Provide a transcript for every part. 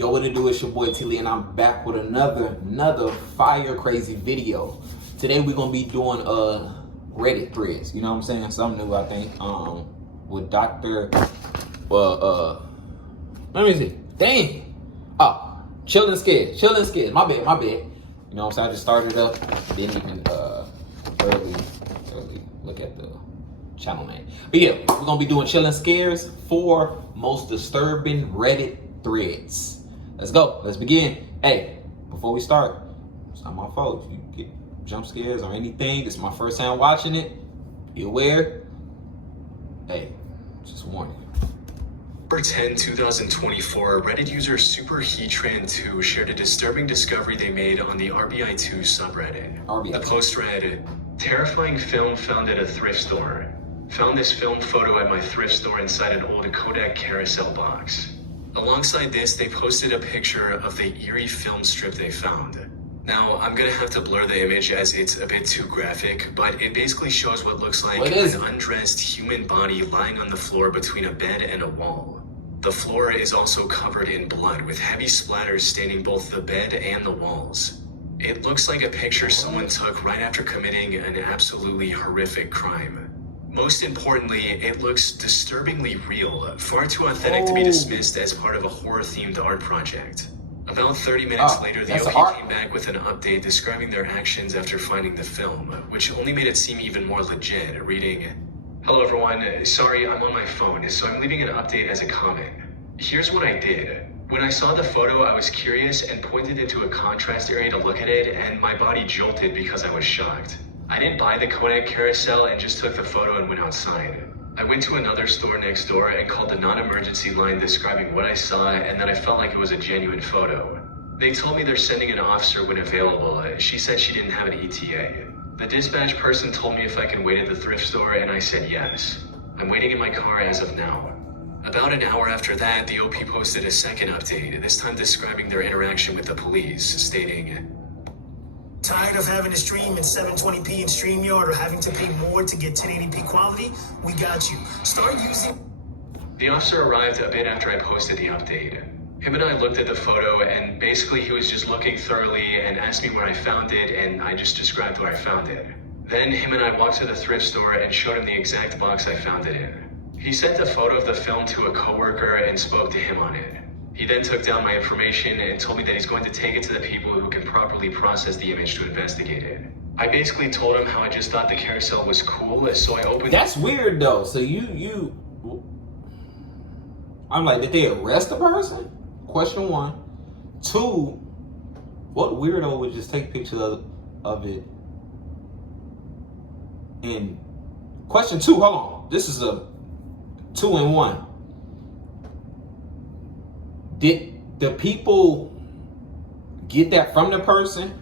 Yo, what it do? It's your boy IamTeeLee, and I'm back with another fire crazy video. Today we're gonna be doing Reddit threads. You know what I'm saying? Something new, I think. With Dr. Let me see. Dang. Oh, chillin' scared. My bad. You know what I'm saying? I just started up. Didn't even early look at the channel name. But yeah, we're gonna be doing chillin' scares for most disturbing Reddit threads. Let's go. Let's begin. Hey, before we start, it's not my fault if you get jump scares or anything. It's my first time watching it. Be aware. Hey, just warning. November 10, 2024, Reddit user SuperHeatran2 shared a disturbing discovery they made on the RBI2 subreddit. The post read, "Terrifying film found at a thrift store. Found this film photo at my thrift store inside an old Kodak carousel box." Alongside this, they posted a picture of the eerie film strip they found. Now, I'm gonna have to blur the image as it's a bit too graphic, but it basically shows what looks like an undressed human body lying on the floor between a bed and a wall. The floor is also covered in blood, with heavy splatters staining both the bed and the walls. It looks like a picture someone took right after committing an absolutely horrific crime. Most importantly, it looks disturbingly real, far too authentic to be dismissed as part of a horror-themed art project. About 30 minutes later, the OP came back with an update describing their actions after finding the film, which only made it seem even more legit, reading, "Hello everyone, sorry I'm on my phone, so I'm leaving an update as a comment. Here's what I did. When I saw the photo, I was curious and pointed into a contrast area to look at it, and my body jolted because I was shocked. I didn't buy the Kodak carousel and just took the photo and went outside. I went to another store next door and called the non-emergency line describing what I saw, and then I felt like it was a genuine photo. They told me they're sending an officer when available. She said she didn't have an ETA. The dispatch person told me if I can wait at the thrift store, and I said yes. I'm waiting in my car as of now." About an hour after that, the OP posted a second update, this time describing their interaction with the police, stating, "Tired of having to stream in 720p in StreamYard or having to pay more to get 1080p quality? We got you. Start using..." The officer arrived a bit after I posted the update. Him and I looked at the photo, and basically he was just looking thoroughly and asked me where I found it, and I just described where I found it. Then him and I walked to the thrift store and showed him the exact box I found it in. He sent a photo of the film to a coworker and spoke to him on it. He then took down my information and told me that he's going to take it to the people who can properly process the image to investigate it. I basically told him how I just thought the carousel was cool, so I opened... That's weird though. So I'm like, did they arrest the person? Question one. Two, what weirdo would just take pictures of it? And question two, hold on. This is a 2-in-1. Did the people get that from the person,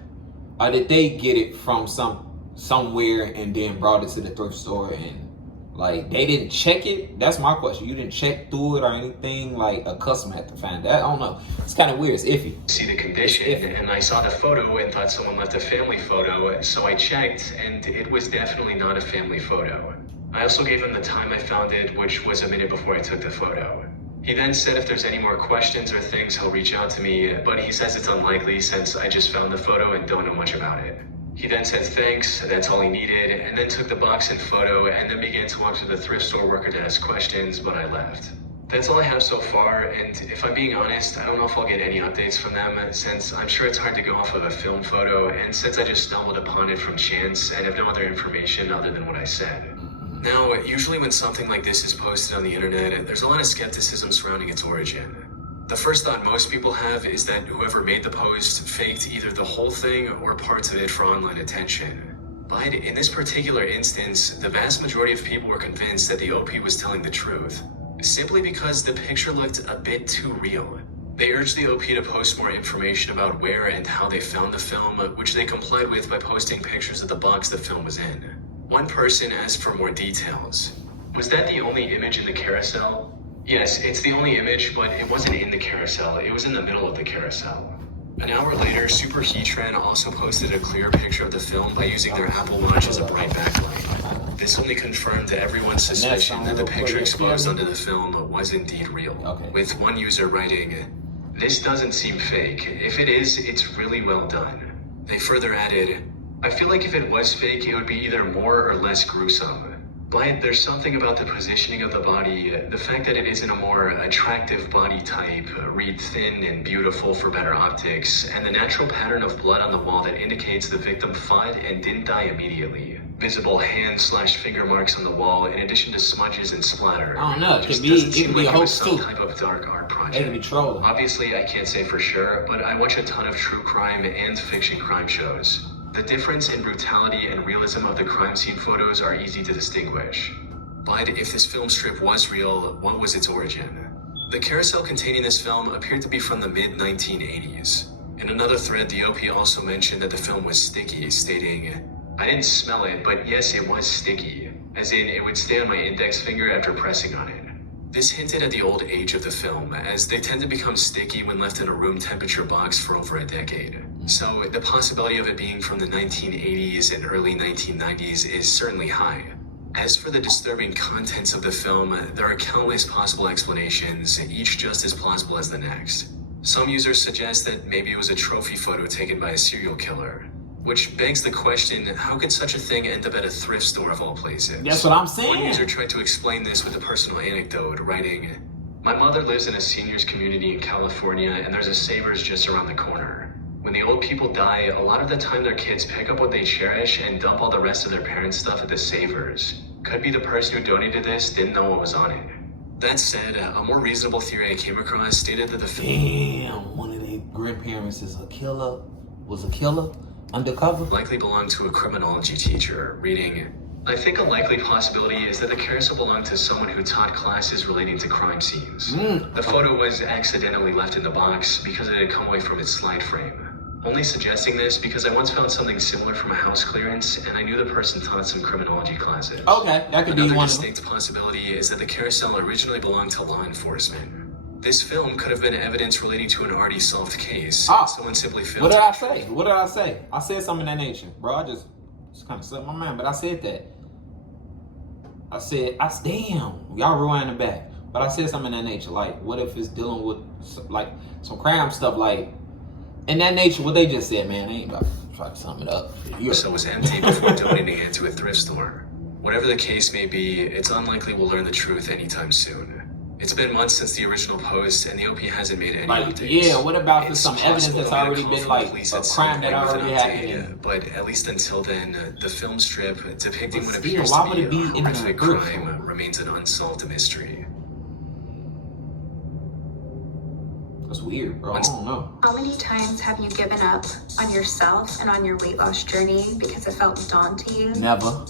or did they get it from somewhere and then brought it to the thrift store and like they didn't check it? That's my question. You didn't check through it or anything? Like a customer had to find that? I don't know. It's kind of weird. It's iffy. See the condition, and I saw the photo and thought someone left a family photo, so I checked, and it was definitely not a family photo. I also gave him the time I found it, which was a minute before I took the photo. He then said if there's any more questions or things, he'll reach out to me, but he says it's unlikely since I just found the photo and don't know much about it. He then said thanks, that's all he needed, and then took the box and photo, and then began to walk to the thrift store worker to ask questions, but I left. That's all I have so far, and if I'm being honest, I don't know if I'll get any updates from them, since I'm sure it's hard to go off of a film photo, and since I just stumbled upon it from chance and have no other information other than what I said. Now, usually when something like this is posted on the internet, there's a lot of skepticism surrounding its origin. The first thought most people have is that whoever made the post faked either the whole thing or parts of it for online attention. But in this particular instance, the vast majority of people were convinced that the OP was telling the truth, simply because the picture looked a bit too real. They urged the OP to post more information about where and how they found the film, which they complied with by posting pictures of the box the film was in. One person asked for more details. "Was that the only image in the carousel?" "Yes, it's the only image, but it wasn't in the carousel. It was in the middle of the carousel." An hour later, SuperHeatran also posted a clear picture of the film by using their Apple Watch as a bright backlight. This only confirmed to everyone's suspicion that the picture exposed under the film was indeed real, with one user writing, This doesn't seem fake. If it is, it's really well done. They further added, I feel like if it was fake, it would be either more or less gruesome. But there's something about the positioning of the body, the fact that it isn't a more attractive body type, read thin and beautiful for better optics, and the natural pattern of blood on the wall that indicates the victim fought and didn't die immediately. Visible hand/finger marks on the wall, in addition to smudges and splatter. I don't know. It just could doesn't be seem a like it was hoax some too. type of dark art They project. could be trolling. Obviously, I can't say for sure, but I watch a ton of true crime and fiction crime shows. The difference in brutality and realism of the crime scene photos are easy to distinguish. But if this film strip was real, what was its origin? The carousel containing this film appeared to be from the mid-1980s. In another thread, the OP also mentioned that the film was sticky, stating, I didn't smell it, but yes, it was sticky. As in, it would stay on my index finger after pressing on it. This hinted at the old age of the film, as they tend to become sticky when left in a room temperature box for over a decade. So the possibility of it being from the 1980s and early 1990s is certainly high. As for the disturbing contents of the film, there are countless possible explanations, each just as plausible as the next. Some users suggest that maybe it was a trophy photo taken by a serial killer. Which begs the question, how could such a thing end up at a thrift store of all places? That's what I'm One saying. user tried to explain this with a personal anecdote, writing, my mother lives in a seniors community in California and there's a Savers just around the corner. When the old people die, a lot of the time their kids pick up what they cherish and dump all the rest of their parents' stuff at the Savers. Could be the person who donated this didn't know what was on it. That said, a more reasonable theory I came across stated that the film Damn, one of their grandparents is a killer. Was a killer undercover. likely belonged to a criminology teacher, reading, I think a likely possibility is that the carousel belonged to someone who taught classes relating to crime scenes. The photo was accidentally left in the box because it had come away from its slide frame. Only suggesting this because I once found something similar from a house clearance and I knew the person taught some criminology classes. Okay, that could be Another one of them. distinct possibility is that the carousel originally belonged to law enforcement. This film could have been evidence relating to an already solved case. Someone simply failed What did to I say? What did I say? I said something in that nature, bro. I just kind of slipped my mind, but I said that. Damn, y'all rewind it back. But I said something in that nature, like, what if it's dealing with like some crime stuff, like in that nature? What they just said, man, they ain't about to try to sum it up. So was empty before donating it to a thrift store. Whatever the case may be, it's unlikely we'll learn the truth anytime soon. It's been months since the original post, and the OP hasn't made any updates. Yeah, what about for It's some evidence possible that's they'll already get been from like police a at some crime that point with an already update, happened? But at least until then, the film strip depicting what Still, appears why to would be it be a in a horrific thrift crime store? remains an unsolved mystery. That's weird, bro. I don't know. How many times have you given up on yourself and on your weight loss journey because it felt daunting to you? Never.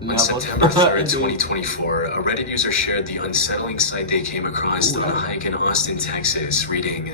On September 3rd, 2024, a Reddit user shared the unsettling sight they came across on a hike in Austin, Texas, reading,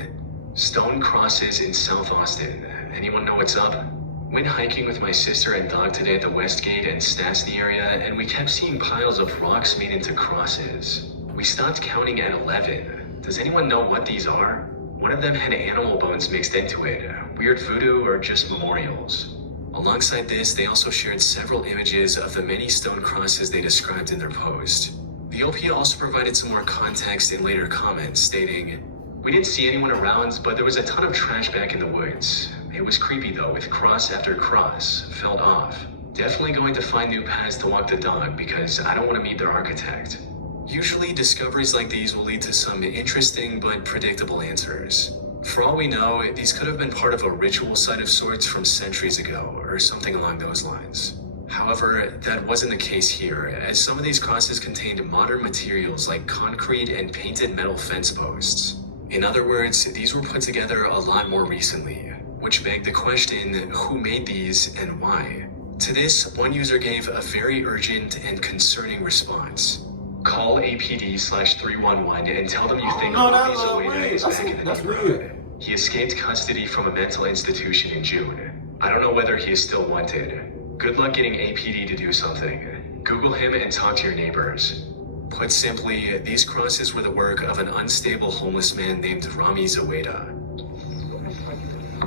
Stone crosses in South Austin. Anyone know what's up? Went hiking with my sister and dog today at the Westgate and Stastny area, and we kept seeing piles of rocks made into crosses. We stopped counting at 11. Does anyone know what these are? One of them had animal bones mixed into it. Weird voodoo or just memorials? Alongside this, they also shared several images of the many stone crosses they described in their post. The OP also provided some more context in later comments, stating, we didn't see anyone around, but there was a ton of trash back in the woods. It was creepy though, with cross after cross, felt off. Definitely going to find new paths to walk the dog because I don't want to meet their architect. Usually, discoveries like these will lead to some interesting but predictable answers. For all we know, these could have been part of a ritual site of sorts from centuries ago, or something along those lines. However, that wasn't the case here, as some of these crosses contained modern materials like concrete and painted metal fence posts. In other words, these were put together a lot more recently, which begged the question, who made these and why? To this, one user gave a very urgent and concerning response. Call APD/311 and tell them you think Bobby Zoeda is back in the neighborhood. He escaped custody from a mental institution in June. I don't know whether he is still wanted. Good luck getting APD to do something. Google him and talk to your neighbors. Put simply, these crosses were the work of an unstable homeless man named Rami Zoeda.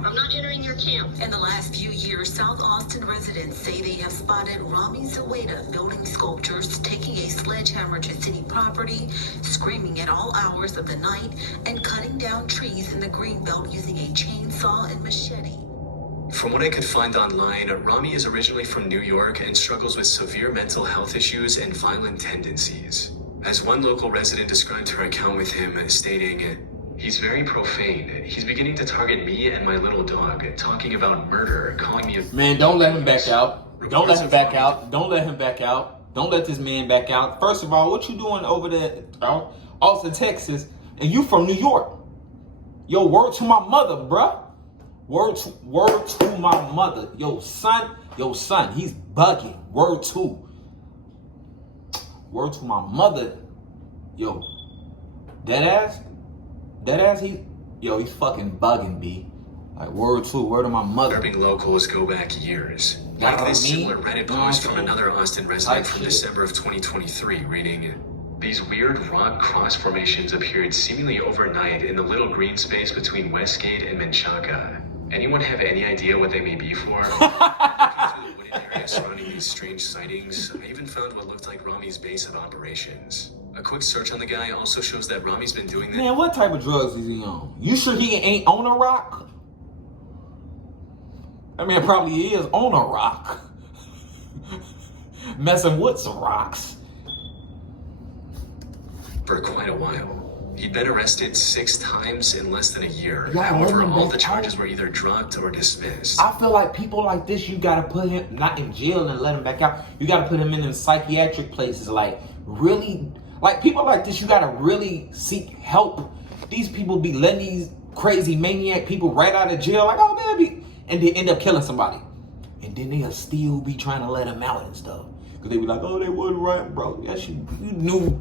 I'm not entering your camp. In the last few years, South Austin residents say they have spotted Rami Zaweda building sculptures, taking a sledgehammer to city property, screaming at all hours of the night, and cutting down trees in the greenbelt using a chainsaw and machete. From what I could find online, Rami is originally from New York and struggles with severe mental health issues and violent tendencies. As one local resident described her account with him, stating, "He's very profane. He's beginning to target me and my little dog, talking about murder, calling me a..." Man, don't let him back out. Don't let him back out. Don't let him back out. Don't let this man back out. First of all, what you doing over there, Austin, Texas, and you from New York? Yo, word to my mother, bruh. Word to my mother. Yo, son, he's bugging. Word to my mother. Yo, deadass, he's fucking bugging, B. Like, word to my mother. Urban locals go back years. Like this similar Reddit post from another Austin resident from December of 2023, reading, "These weird rock cross formations appeared seemingly overnight in the little green space between Westgate and Menchaca. Anyone have any idea what they may be for?" Looking through the wooded area surrounding these strange sightings, I even found what looked like Rami's base of operations. A quick search on the guy also shows that Rami's been doing that. Man, what type of drugs is he on? You sure he ain't on a rock? I mean, probably is on a rock. Messing with some rocks. For quite a while. He'd been arrested 6 times in less than a year. Yeah, However, all the charges were either dropped or dismissed. I feel like people like this, you gotta put him not in jail and let him back out. You gotta put him in them psychiatric places. Like, really, like people like this, you gotta really seek help. These people be letting these crazy maniac people right out of jail, like, oh man, and they end up killing somebody. And then they'll still be trying to let him out and stuff. Because they be like, oh, they wasn't right, bro. Yes, you knew.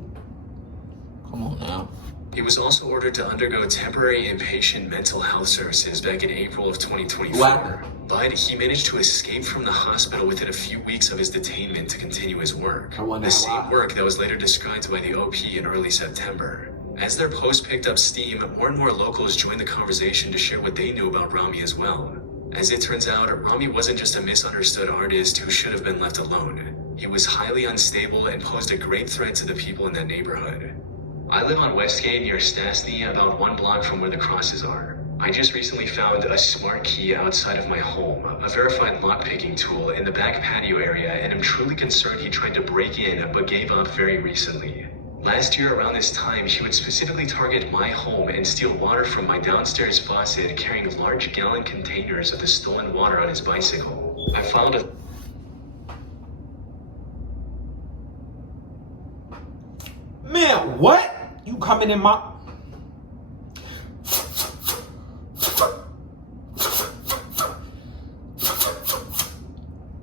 Come on now. He was also ordered to undergo temporary inpatient mental health services back in April of 2024. What? But he managed to escape from the hospital within a few weeks of his detainment to continue his work. The same work that was later described by the OP in early September. As their post picked up steam, more and more locals joined the conversation to share what they knew about Rami as well. As it turns out, Rami wasn't just a misunderstood artist who should have been left alone. He was highly unstable and posed a great threat to the people in that neighborhood. "I live on Westgate near Stastny, about 1 block from where the crosses are. I just recently found a smart key outside of my home, a verified lockpicking tool in the back patio area, and I'm truly concerned he tried to break in but gave up very recently. Last year around this time, he would specifically target my home and steal water from my downstairs faucet, carrying large gallon containers of the stolen water on his bicycle. I found a..." Man, what? You coming in my...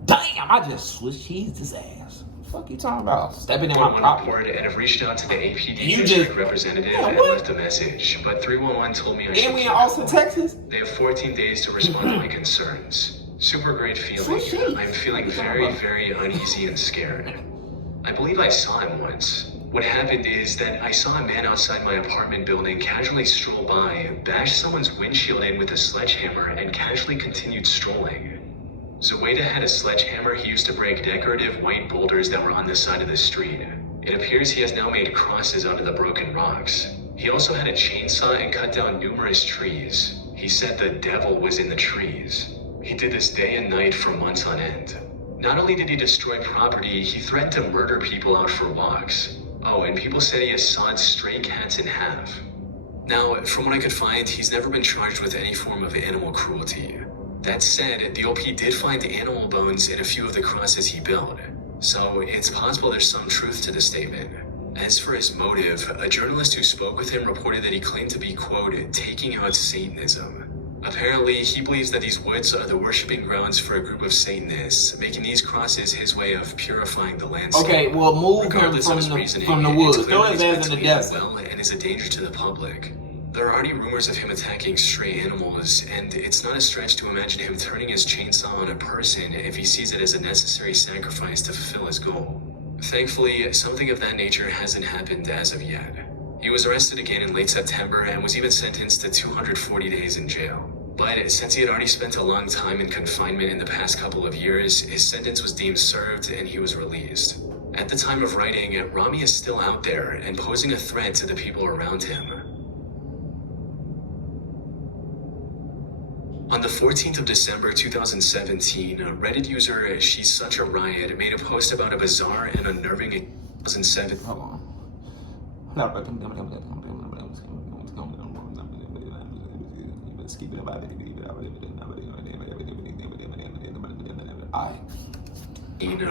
Damn, I just switched cheese his ass. Fuck you talking about? Stepping in my property. And have reached out to the APD district representative and left a message, but 311 told me I should. And we in Austin, Texas? They have 14 days to respond to my concerns. Super great feeling. I'm feeling very, very uneasy and scared. I believe I saw him once. What happened is that I saw a man outside my apartment building casually stroll by, bash someone's windshield in with a sledgehammer, and casually continued strolling. Zaweda had a sledgehammer he used to break decorative white boulders that were on the side of the street. It appears he has now made crosses onto the broken rocks. He also had a chainsaw and cut down numerous trees. He said the devil was in the trees. He did this day and night for months on end. Not only did he destroy property, he threatened to murder people out for walks. Oh, and people said he has sawed stray cats in half. Now, from what I could find, he's never been charged with any form of animal cruelty. That said, the OP did find animal bones in a few of the crosses he built, so it's possible there's some truth to the statement. As for his motive, a journalist who spoke with him reported that he claimed to be, quote, taking out Satanism. Apparently, he believes that these woods are the worshiping grounds for a group of Satanists, making these crosses his way of purifying the landscape. Okay, well, move him Regardless from of his the reasoning, woods. it's Throw clear his he's ass meant in to the be desert. unwell and is a danger to the public. There are already rumors of him attacking stray animals, and it's not a stretch to imagine him turning his chainsaw on a person if he sees it as a necessary sacrifice to fulfill his goal. Thankfully, something of that nature hasn't happened as of yet. He was arrested again in late September and was even sentenced to 240 days in jail. But since he had already spent a long time in confinement in the past couple of years, his sentence was deemed served and he was released. At the time of writing, Rami is still out there and posing a threat to the people around him. On the 14th of December 2017, Reddit user She's Such a Riot made a post about a bizarre and unnerving 2007. Hold on.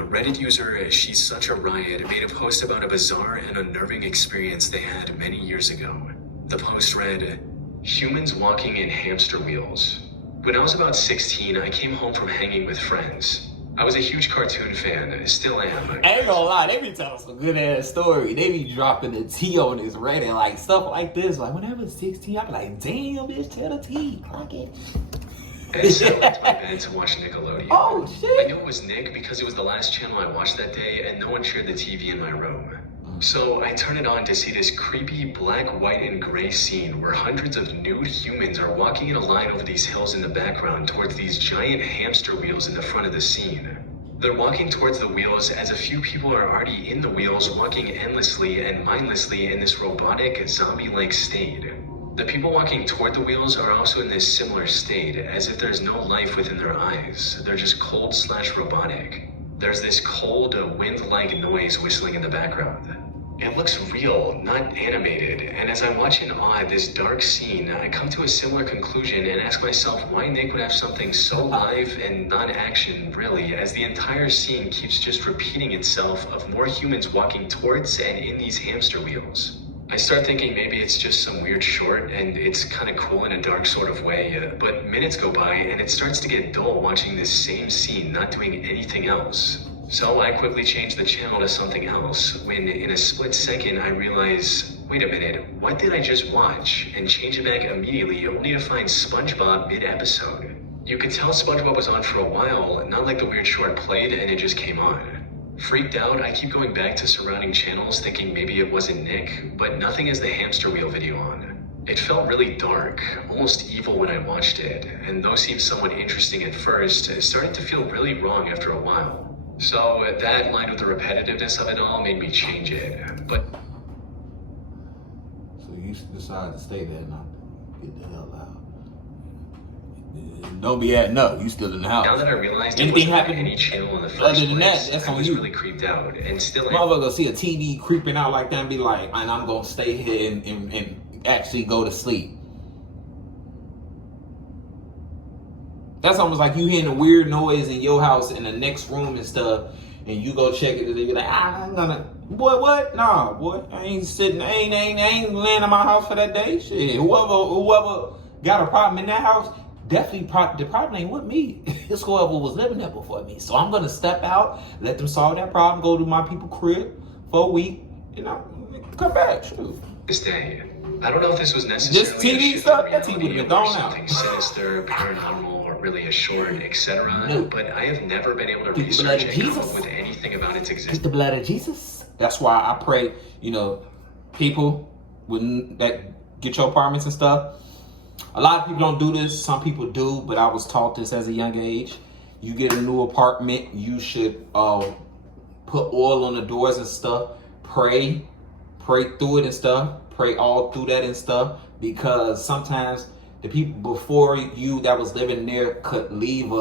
Reddit user She's Such a Riot made a post about a bizarre and unnerving experience they had many years ago. The post read, "Humans walking in hamster wheels. When I was about 16, I came home from hanging with friends. I was a huge cartoon fan, still am. I ain't gonna lie, they be telling some good ass story. They be dropping the tea on this Reddit, like stuff like this. Like when I was 16, I be like, damn, bitch, tell the tea, clock it. And so I went to my bed to watch Nickelodeon. Oh I shit. knew it was Nick because it was the last channel I watched that day and no one shared the TV in my room. So I turned it on to see this creepy black, white, and gray scene where hundreds of nude humans are walking in a line over these hills in the background towards these giant hamster wheels in the front of the scene. They're walking towards the wheels as a few people are already in the wheels, walking endlessly and mindlessly in this robotic, zombie-like state. The people walking toward the wheels are also in this similar state, as if there's no life within their eyes. They're just cold/robotic. There's this cold, wind-like noise whistling in the background. It looks real, not animated, and as I watch in awe at this dark scene, I come to a similar conclusion and ask myself why Nick would have something so live and non-action, really, as the entire scene keeps just repeating itself of more humans walking towards and in these hamster wheels. I start thinking maybe it's just some weird short and it's kind of cool in a dark sort of way, but minutes go by and it starts to get dull watching this same scene, not doing anything else. So I quickly change the channel to something else, when in a split second I realize, wait a minute, what did I just watch? And change it back immediately, only to find SpongeBob mid-episode. You could tell SpongeBob was on for a while, not like the weird short played and it just came on. Freaked out, I keep going back to surrounding channels thinking maybe it wasn't Nick, but nothing has the hamster wheel video on. It felt really dark, almost evil when I watched it, and though it seemed somewhat interesting at first, it started to feel really wrong after a while. So that, lined with the repetitiveness of it all, made me change it, but... So you decide to stay there and not get the hell out. Don't be at no, you still in the house. Now that I realized anything it wasn't happen any channel in the first other than place, that, that's I on was you. really creeped out, and still am. Motherfucker see a TV creeping out like that and be like, and I'm gonna stay here and actually go to sleep. That's almost like you hearing a weird noise in your house in the next room and stuff, and you go check it and you're like, I'm gonna, boy, what? Nah, boy, I ain't sitting, I ain't laying in my house for that day. Shit, whoever got a problem in that house, definitely the problem ain't with me. It's whoever was living there before me. So I'm gonna step out, let them solve that problem, go to my people's crib for a week, you know, come back. Shoot. This day, I don't know if this was necessarily This TV a shift stuff, in that TV reality been or gone out. something sinister, paranormal, or really a short, etc. No. But I have never been able to The blood research of and come Jesus. up with anything about its It's existence. the blood of Jesus. That's why I pray, you know, people that get your apartments and stuff. A lot of people don't do this. Some people do, but I was taught this as a young age. You get a new apartment, you should put oil on the doors and stuff. Pray through it and stuff. Pray all through that and stuff, because sometimes the people before you that was living there could leave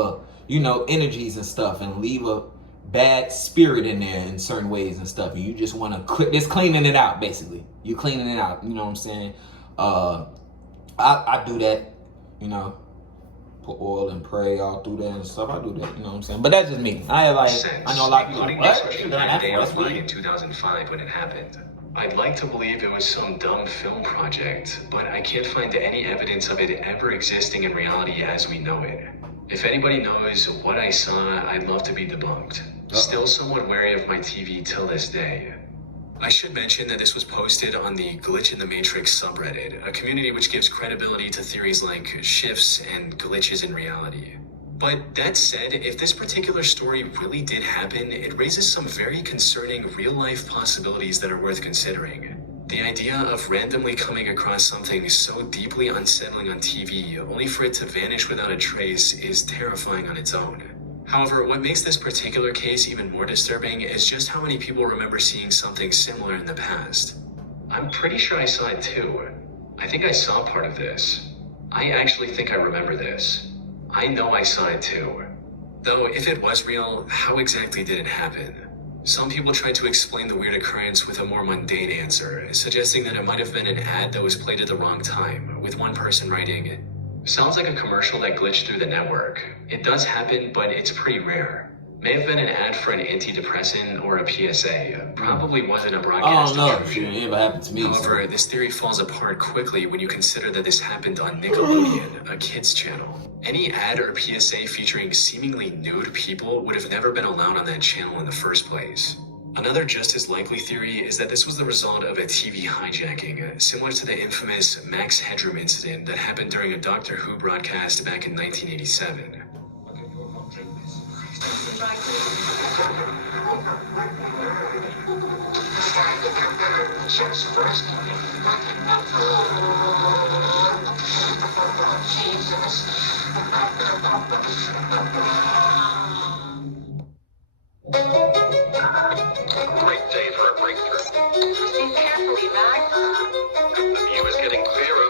energies and stuff, and leave a bad spirit in there in certain ways and stuff. And you just want to just cleaning it out, basically. You cleaning it out. You know what I'm saying? I do that, you know, put oil and pray all through that and stuff. I do that, you know what I'm saying? But that's just me. I know a lot of people like, what? You done that for? That's in weird. 2005 when it happened. I'd like to believe it was some dumb film project, but I can't find any evidence of it ever existing in reality as we know it. If anybody knows what I saw, I'd love to be debunked. Still somewhat wary of my TV till this day. I should mention that this was posted on the Glitch in the Matrix subreddit, a community which gives credibility to theories like shifts and glitches in reality. But that said, if this particular story really did happen, it raises some very concerning real-life possibilities that are worth considering. The idea of randomly coming across something so deeply unsettling on TV, only for it to vanish without a trace, is terrifying on its own. However, what makes this particular case even more disturbing is just how many people remember seeing something similar in the past. I'm pretty sure I saw it too. I think I saw part of this. I actually think I remember this. I know I saw it too. Though, if it was real, how exactly did it happen? Some people tried to explain the weird occurrence with a more mundane answer, suggesting that it might have been an ad that was played at the wrong time, with one person writing, "Sounds like a commercial that glitched through the network. It does happen, but it's pretty rare. May have been an ad for an antidepressant or a PSA. Probably wasn't a broadcast intrusion." It never happened to me. However, this theory falls apart quickly when you consider that this happened on Nickelodeon, a kids channel. Any ad or PSA featuring seemingly nude people would have never been allowed on that channel in the first place. Another just as likely theory is that this was the result of a TV hijacking, similar to the infamous Max Headroom incident that happened during a Doctor Who broadcast back in 1987. Great day for a breakthrough. Proceed carefully, Max. The view is getting clearer.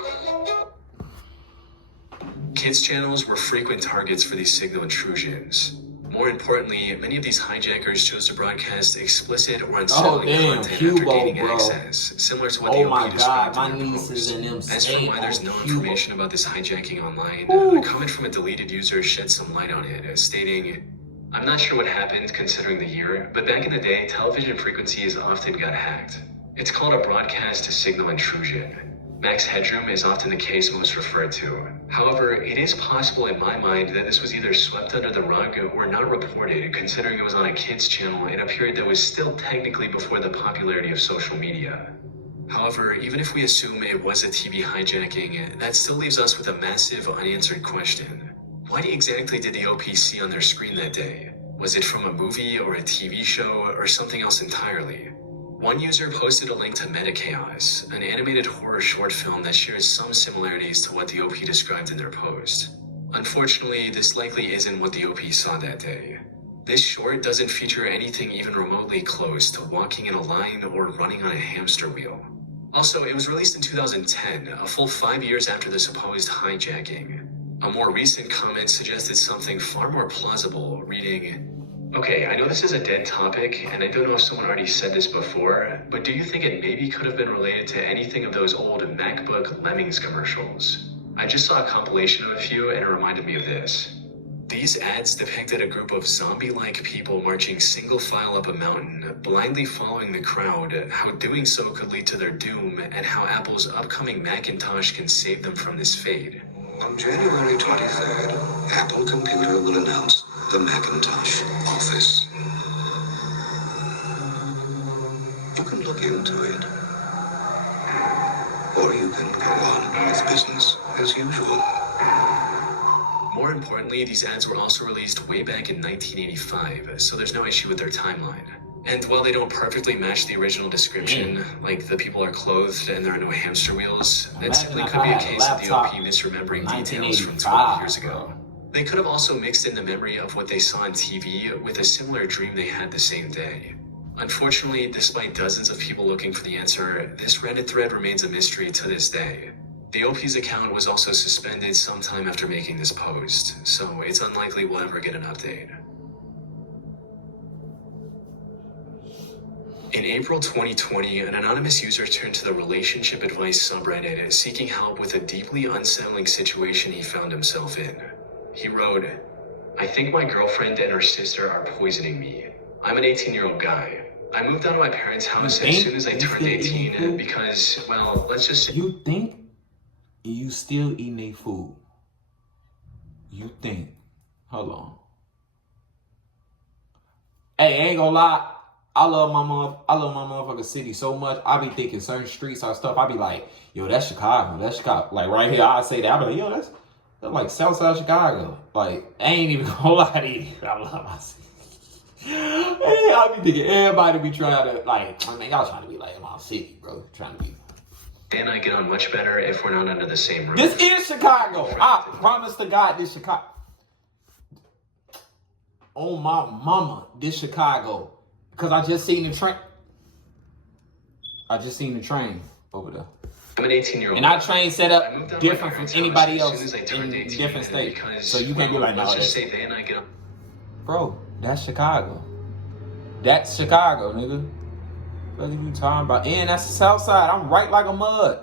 Kids channels were frequent targets for these signal intrusions. More importantly, many of these hijackers chose to broadcast explicit or unsettling content after gaining access, similar to what the OP described in their post. As for why there's no information about this hijacking online, a comment from a deleted user shed some light on it, stating, "I'm not sure what happened considering the year, but back in the day, television frequencies often got hacked. It's called a broadcast signal intrusion. Max Headroom is often the case most referred to. However, it is possible in my mind that this was either swept under the rug or not reported, considering it was on a kids channel in a period that was still technically before the popularity of social media. However, even if we assume it was a TV hijacking, that still leaves us with a massive unanswered question. What exactly did the OP see on their screen that day? Was it from a movie or a TV show or something else entirely? One user posted a link to Meta Chaos, an animated horror short film that shares some similarities to what the OP described in their post. Unfortunately, this likely isn't what the OP saw that day. This short doesn't feature anything even remotely close to walking in a line or running on a hamster wheel. Also, it was released in 2010, a full 5 years after the supposed hijacking. A more recent comment suggested something far more plausible, reading, "Okay, I know this is a dead topic, and I don't know if someone already said this before, but do you think it maybe could have been related to anything of those old MacBook Lemmings commercials? I just saw a compilation of a few, and it reminded me of this." These ads depicted a group of zombie-like people marching single file up a mountain, blindly following the crowd, how doing so could lead to their doom, and how Apple's upcoming Macintosh can save them from this fate. On January 23rd, Apple Computer will announce the Macintosh Office. You can look into it, or you can go on with business as usual. More importantly, these ads were also released way back in 1985, so there's no issue with their timeline. And while they don't perfectly match the original description, like the people are clothed and there are no hamster wheels, that simply could be a case of the OP misremembering details from 12 years ago. They could have also mixed in the memory of what they saw on TV with a similar dream they had the same day. Unfortunately, despite dozens of people looking for the answer, this Reddit thread remains a mystery to this day. The OP's account was also suspended sometime after making this post, so it's unlikely we'll ever get an update. In April 2020, an anonymous user turned to the relationship advice subreddit seeking help with a deeply unsettling situation he found himself in. He wrote, "I think my girlfriend and her sister are poisoning me. I'm an 18-year-old guy. I moved out of my parents' house as soon as I turned 18 because, well, let's just say..." You think you still eating their food? You think? Hold on. Hey, ain't gonna lie. I love my motherfucking city so much. I be thinking certain streets or stuff. I be like, yo, that's Chicago. That's Chicago. Like right here, I say that. I be like, yo, that's like Southside Chicago. Like, I ain't even gonna lie to you. I love my city. I be thinking everybody be trying to, like, I mean, y'all trying to be like in my city, bro. Trying to be. And I get on much better if we're not under the same roof. This is Chicago. I promise to God, this Chicago. Oh my mama, this Chicago. Because I just seen the train. I just seen the train over there. I'm an 18-year-old. And our train set up different from anybody else in different states. So you can't be like, no, let's just say they and I get on. Bro, that's Chicago. That's Chicago, nigga. What are you talking about? And that's the South Side. I'm right like a mud.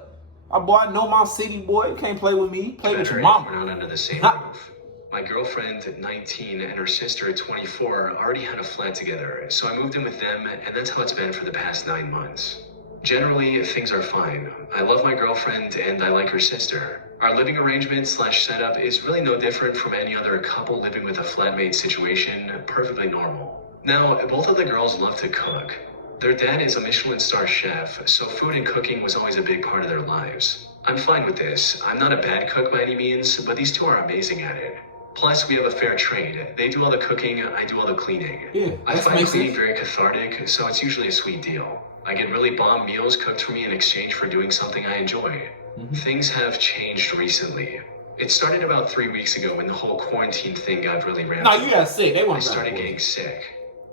Boy, I know my city, boy. You can't play with me. Play with your mama. We're not under the same roof. My girlfriend at 19 and her sister at 24 already had a flat together, so I moved in with them, and that's how it's been for the past 9 months. Generally, things are fine. I love my girlfriend and I like her sister. Our living arrangement / setup is really no different from any other couple living with a flatmate situation, perfectly normal. Now, both of the girls love to cook. Their dad is a Michelin star chef, so food and cooking was always a big part of their lives. I'm fine with this. I'm not a bad cook by any means, but these two are amazing at it. Plus, we have a fair trade. They do all the cooking, I do all the cleaning. Yeah, I find cleaning very cathartic, so it's usually a sweet deal. I get really bomb meals cooked for me in exchange for doing something I enjoy. Things have changed recently. It started about 3 weeks ago when the whole quarantine thing got really rampant. No, you got sick. I started getting sick.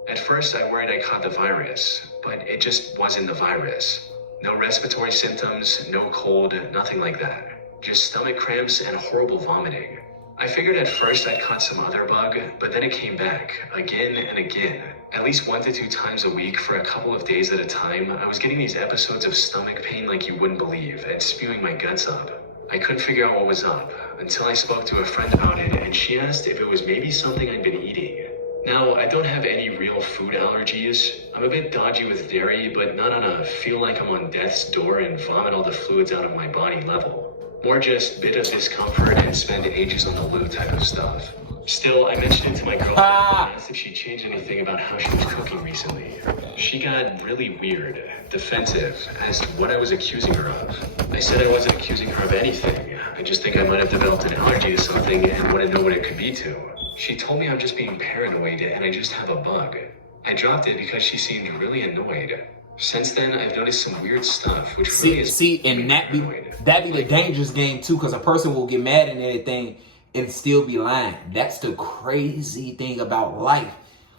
At first, I worried I caught the virus, but it just wasn't the virus. No respiratory symptoms, no cold, nothing like that. Just stomach cramps and horrible vomiting. I figured at first I'd caught some other bug, but then it came back, again and again. At least 1 to 2 times a week for a couple of days at a time, I was getting these episodes of stomach pain like you wouldn't believe, and spewing my guts up. I couldn't figure out what was up, until I spoke to a friend about it, and she asked if it was maybe something I'd been eating. Now, I don't have any real food allergies. I'm a bit dodgy with dairy, but not on a feel like I'm on death's door and vomit all the fluids out of my body level. More just bit of discomfort and spend ages on the loo type of stuff. Still, I mentioned it to my girlfriend and asked if she changed anything about how she was cooking recently. She got really weird, defensive, as to what I was accusing her of. I said I wasn't accusing her of anything. I just think I might have developed an allergy to something and want to know what it could be to. She told me I'm just being paranoid and I just have a bug. I dropped it because she seemed really annoyed. Since then, I've noticed some weird stuff, which really is and that be the dangerous game too, because a person will get mad at anything and still be lying. That's the crazy thing about life.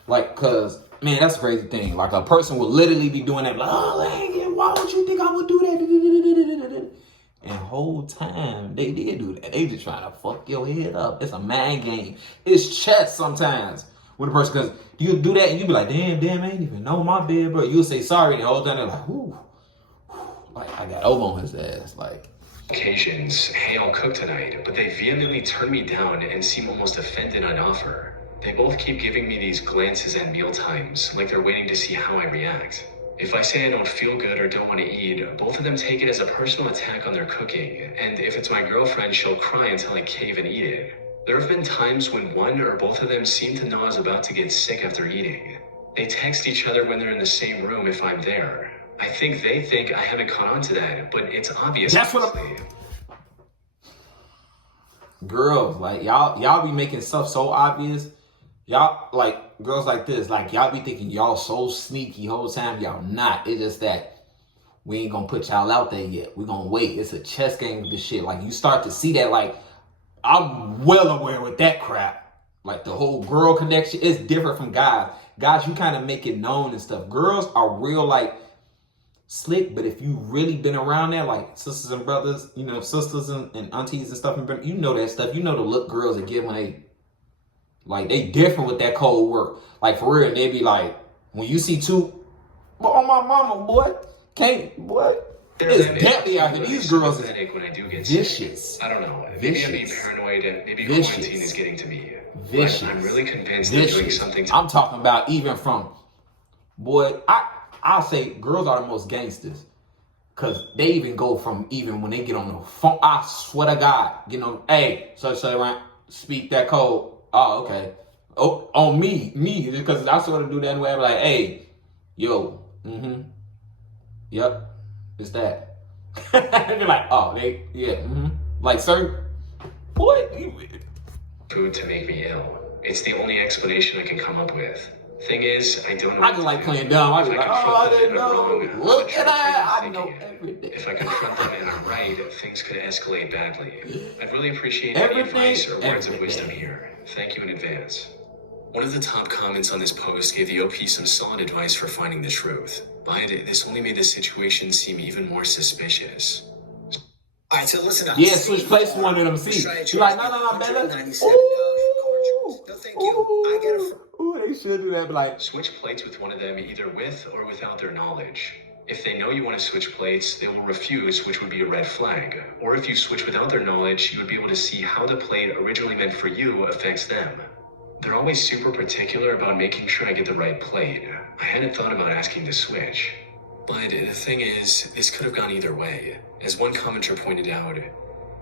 Like, cause man, that's a crazy thing. Like a person will literally be doing that, like, oh, why would you think I would do that? And the whole time they did do that. They just trying to fuck your head up. It's a mind game. It's chess sometimes. When a person, cause you do that and you be like, damn, I ain't even know my bed, bro. You'll say sorry, and the whole time they're like, ooh, like I got over on his ass, like. Occasions, hey, I'll cook tonight, but they vehemently turn me down and seem almost offended I'd offer. They both keep giving me these glances at meal times, like they're waiting to see how I react. If I say I don't feel good or don't want to eat, both of them take it as a personal attack on their cooking, and if it's my girlfriend, she'll cry until I cave and eat it. There have been times when one or both of them seem to know I was about to get sick after eating. They text each other when they're in the same room if I'm there. I think they think I haven't caught on to that, but it's obvious. That's what girls, like y'all be making stuff so obvious. Y'all, like, girls like this, like, y'all be thinking y'all so sneaky whole time. Y'all not. It's just that we ain't gonna put y'all out there yet. We gonna wait. It's a chess game with this shit. Like, you start to see that, like, I'm well aware with that crap. Like, the whole girl connection is different from guys. Guys, you kind of make it known and stuff. Girls are real, like, slick, but if you really been around there, like, sisters and brothers, you know, sisters and aunties and stuff, you know that stuff. You know the look girls that get when they, like, they different with that cold work. Like, for real, they be like, when you see two, well, on my mama, boy, can't, boy. It's deadly out here. These girls is when I do get vicious. Sick. I don't know. Maybe I'm being paranoid. Maybe quarantine is getting to me. Vicious. I'm really convinced they're doing something. I'm talking about even from, boy, I'll say girls are the most gangsters. Because they even go from even when they get on the phone. I swear to God, you know, hey, so around, speak that code. Oh, okay. Oh, on me, because I sort of do that way. I'm like, hey, yo, yep. It's that. They're like, oh, like, sir, boy. Food to make me ill. It's the only explanation I can come up with. Thing is, I don't know. I just like playing dumb. I just like, oh, I didn't know. Look at that. I know everything. If I confront them and I'm right, things could escalate badly. I'd really appreciate any advice or words of wisdom here. Thank you in advance. One of the top comments on this post gave the OP some solid advice for finding the truth, but this only made the situation seem even more suspicious. All right, so listen up. Yeah, switch place with one of them seats. You're like, no, Bella. Ooh, no, thank you. I get it. Ooh, they should do that. But like, switch plates with one of them either with or without their knowledge. If they know you want to switch plates, they will refuse, which would be a red flag. Or if you switch without their knowledge, you would be able to see how the plate originally meant for you affects them. They're always super particular about making sure I get the right plate. I hadn't thought about asking to switch. But the thing is, this could have gone either way. As one commenter pointed out,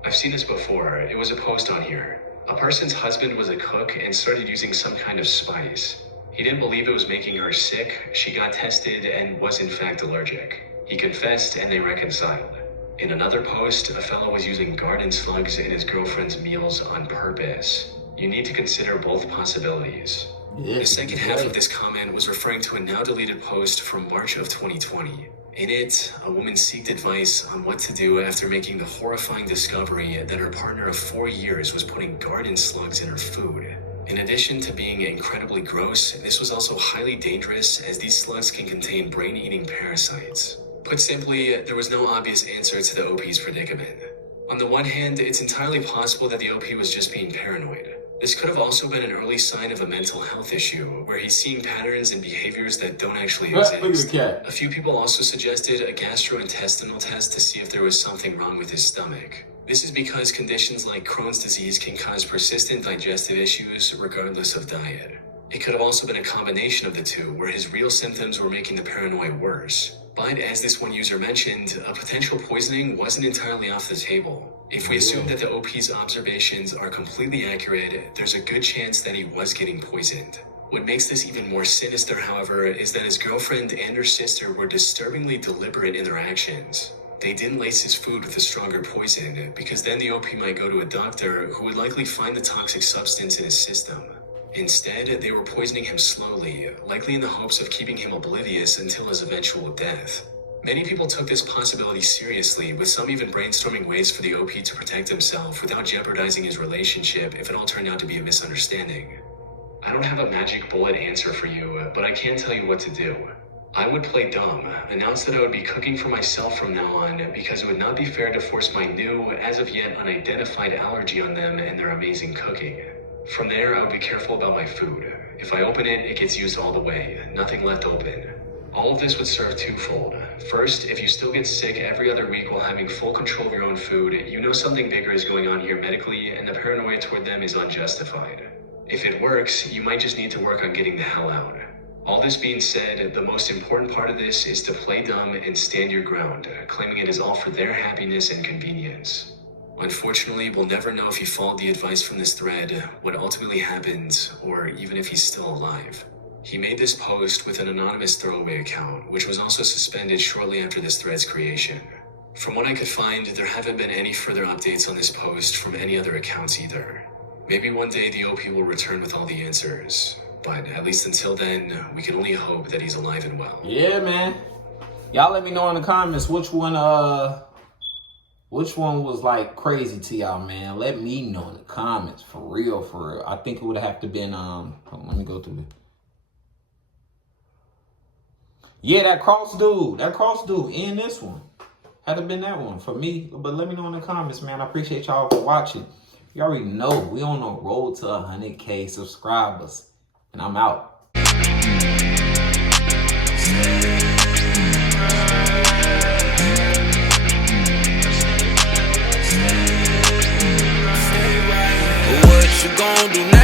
I've seen this before. It was a post on here. A person's husband was a cook and started using some kind of spice. He didn't believe it was making her sick. She got tested and was in fact allergic. He confessed and they reconciled. In another post, a fellow was using garden slugs in his girlfriend's meals on purpose. You need to consider both possibilities. The second half of this comment was referring to a now deleted post from March of 2020. In it, a woman sought advice on what to do after making the horrifying discovery that her partner of 4 years was putting garden slugs in her food. In addition to being incredibly gross, this was also highly dangerous as these slugs can contain brain-eating parasites. Put simply, there was no obvious answer to the OP's predicament. On the one hand, it's entirely possible that the OP was just being paranoid. This could have also been an early sign of a mental health issue, where he's seeing patterns and behaviors that don't actually exist. Look at the cat. A few people also suggested a gastrointestinal test to see if there was something wrong with his stomach. This is because conditions like Crohn's disease can cause persistent digestive issues regardless of diet. It could have also been a combination of the two, where his real symptoms were making the paranoia worse. But as this one user mentioned, a potential poisoning wasn't entirely off the table. If we assume that the OP's observations are completely accurate, there's a good chance that he was getting poisoned. What makes this even more sinister, however, is that his girlfriend and her sister were disturbingly deliberate in their actions. They didn't lace his food with a stronger poison, because then the OP might go to a doctor who would likely find the toxic substance in his system. Instead, they were poisoning him slowly, likely in the hopes of keeping him oblivious until his eventual death. Many people took this possibility seriously, with some even brainstorming ways for the OP to protect himself without jeopardizing his relationship if it all turned out to be a misunderstanding. I don't have a magic bullet answer for you, but I can tell you what to do. I would play dumb, announce that I would be cooking for myself from now on, because it would not be fair to force my new, as of yet unidentified allergy on them and their amazing cooking. From there, I would be careful about my food. If I open it, it gets used all the way, nothing left open. All of this would serve twofold. First, if you still get sick every other week while having full control of your own food, you know something bigger is going on here medically, and the paranoia toward them is unjustified. If it works, you might just need to work on getting the hell out. All this being said, the most important part of this is to play dumb and stand your ground, claiming it is all for their happiness and convenience. Unfortunately, we'll never know if he followed the advice from this thread, what ultimately happened, or even if he's still alive. He made this post with an anonymous throwaway account, which was also suspended shortly after this thread's creation. From what I could find, there haven't been any further updates on this post from any other accounts either. Maybe one day the OP will return with all the answers, but at least until then, we can only hope that he's alive and well. Yeah, man. Y'all let me know in the comments which one was like crazy to y'all, man. Let me know in the comments, for real, for real. I think it would have to been hold on, let me go through it. Yeah, that cross dude in this one. Had to been that one for me. But let me know in the comments, man. I appreciate y'all for watching. You already know we on the road to 100K subscribers. And I'm out. What you gonna do now?